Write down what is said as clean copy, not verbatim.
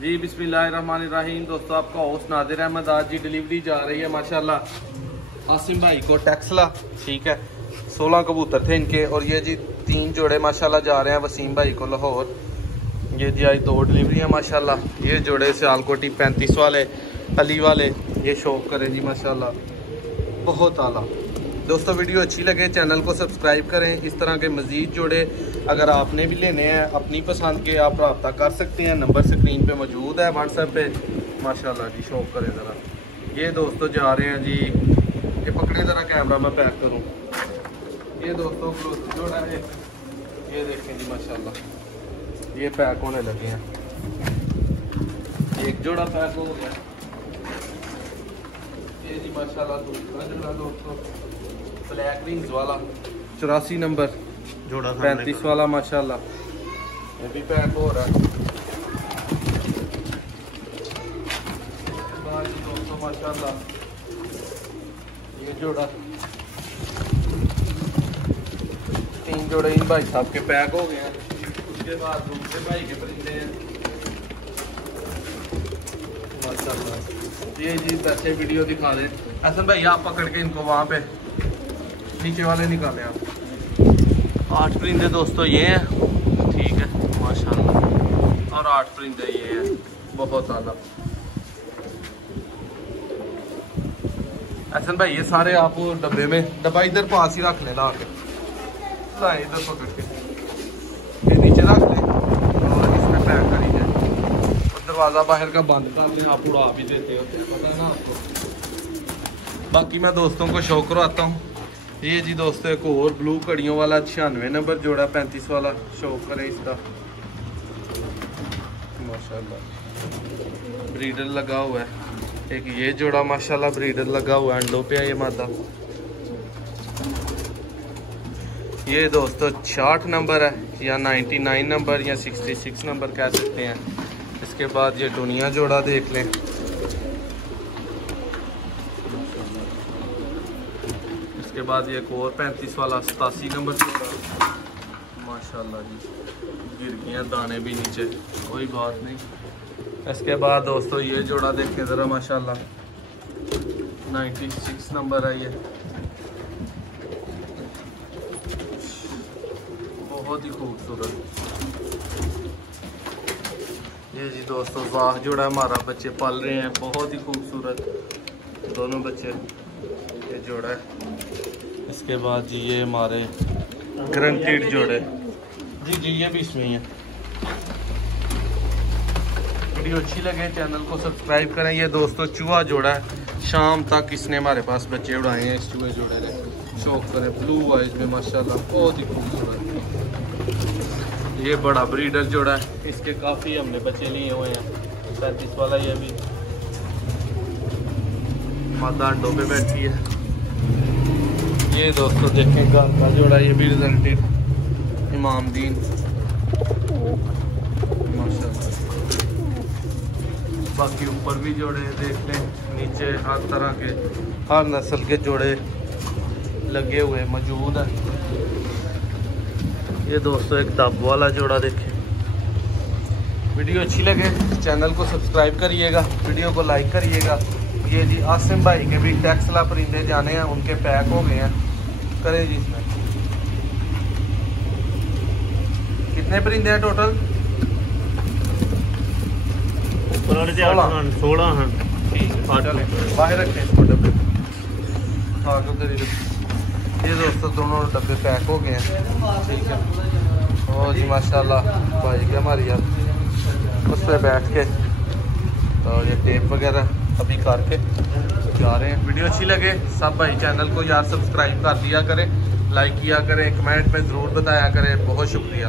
जी बिस्मिल्लाहिर्रहमानिर्रहीम। दोस्तों आपका होस्ट नादिर अहमद। आज जी डिलीवरी जा रही है माशाल्लाह आसिम भाई को टेक्सला। ठीक है, 16 कबूतर थे इनके और ये जी 3 जोड़े माशाल्लाह जा रहे हैं वसीम भाई को लाहौर। ये जी आज 2 डिलीवरी है माशाल्लाह। ये जोड़े सियालकोटी 35 वाले अली वाले ये शौक करें जी माशाल्लाह, बहुत आला। दोस्तों वीडियो अच्छी लगे चैनल को सब्सक्राइब करें। इस तरह के मज़ीद जोड़े अगर आपने भी लेने हैं अपनी पसंद के आप रब्ता कर सकते हैं, नंबर स्क्रीन पे मौजूद है व्हाट्सएप पे। माशाल्लाह जी शौक करें ज़रा। ये दोस्तों जा रहे हैं जी, ये पकड़े ज़रा कैमरा मैं पैक करूँ। ये दोस्तों जोड़ा है, ये देखें जी माशाल्लाह ये पैक होने लगे हैं। एक जोड़ा पैक हो गया, ये जी माशाल्लाह दूसरा जोड़ा दोस्तों ब्लैक विंग्स वाला 84 नंबर जोड़ा 35 वाला माशाल्लाह ये भी पैक हो रहा है। दोस्तों माशाल्लाह ये जोड़ा 3 जोड़े इन भाई साहब के पैक हो गए हैं। उसके बाद दूसरे भाई के परिंदे हैं माशाल्लाह। ये जी वैसे वीडियो दिखा दें ऐसा भाई, आप पकड़ के इनको वहाँ पे नीचे वाले निकालें आप। 8 परिंदे दोस्तों ये हैं, ठीक है माशाल्लाह, और 8 परिंदे ये हैं, बहुत आला। ऐसा भाई ये सारे आप डब्बे में, डब्बा इधर पास ही रख लेना आके, इधर पकड़ के ये नीचे रख लें और इसमें पैक करी जाए। दरवाज़ा बाहर का बंद कर लें, आप उड़ा भी देते हो पता है ना आपको। बाकी मैं दोस्तों को शौक करवाता हूँ। ये जी दोस्तों एक और ब्लू कड़ियों वाला 96 नंबर जोड़ा 35 वाला शौक करें इसका माशाल्लाह। ब्रीडर लगा हुआ है एक, ये जोड़ा माशाल्लाह ब्रीडर लगा हुआ है, अंडों पे है ये मादा। ये दोस्तों 60 नंबर है या 99 नंबर या 66 नंबर कह सकते हैं। इसके बाद ये दुनिया जोड़ा देख लें, इसके बाद ये एक और 35 वाला 87 नंबर जोड़ा माशाल्लाह जी, गिर गए दाने भी नीचे, कोई बात नहीं। इसके बाद दोस्तों ये जोड़ा देखें ज़रा माशाल्लाह 96 नंबर है, ये बहुत ही खूबसूरत। ये जी दोस्तों वाह जोड़ा हमारा, बच्चे पाल रहे हैं, बहुत ही खूबसूरत दोनों बच्चे ये जोड़ा है। इसके बाद जी ये हमारे ग्रंटेड जोड़े जी ये भी इसमें ही है। वीडियो अच्छी लगे चैनल को सब्सक्राइब करें। ये दोस्तों चूहा जोड़ा है, शाम तक इसने हमारे पास बच्चे उड़ाए हैं इस चूहे जोड़े ने, शौक करें। ब्लू आइज में माशाल्लाह बहुत ही खूबसूरत। ये बड़ा ब्रीडर जोड़ा है, इसके काफ़ी हमने बच्चे लिए हुए हैं। 35 वाला ये भी मादा अंडों पे बैठी है। ये दोस्तों देखें घर का जोड़ा, ये भी रिजल्टेड इमामदीन माशाल्लाह। बाकी ऊपर भी जोड़े देख लें, नीचे हर तरह के हर नस्ल के जोड़े लगे हुए मौजूद हैं। ये दोस्तों एक दब वाला जोड़ा देखें। वीडियो अच्छी लगे चैनल को सब्सक्राइब करिएगा, वीडियो को लाइक करिएगा। ये जी आसिम भाई के भी टेक्सला परिंदे जाने हैं, उनके पैक हो गए हैं, करें जी। इसमें कितने परिंदे हैं टोटल? 16 हैं। ठीक है चलें बाहर रखें इसको डब्बे उधर ही। ये दोस्तों दोनों डब्बे पैक हो गए हैं, ठीक है। और जी माशाल्लाह भाई के हमारी यार उस पर बैठ के तो ये टेप वगैरह अभी करके जा रहे हैं। वीडियो अच्छी लगे सब भाई चैनल को यार सब्सक्राइब कर दिया करें, लाइक किया करें, कमेंट में ज़रूर बताया करें। बहुत शुक्रिया।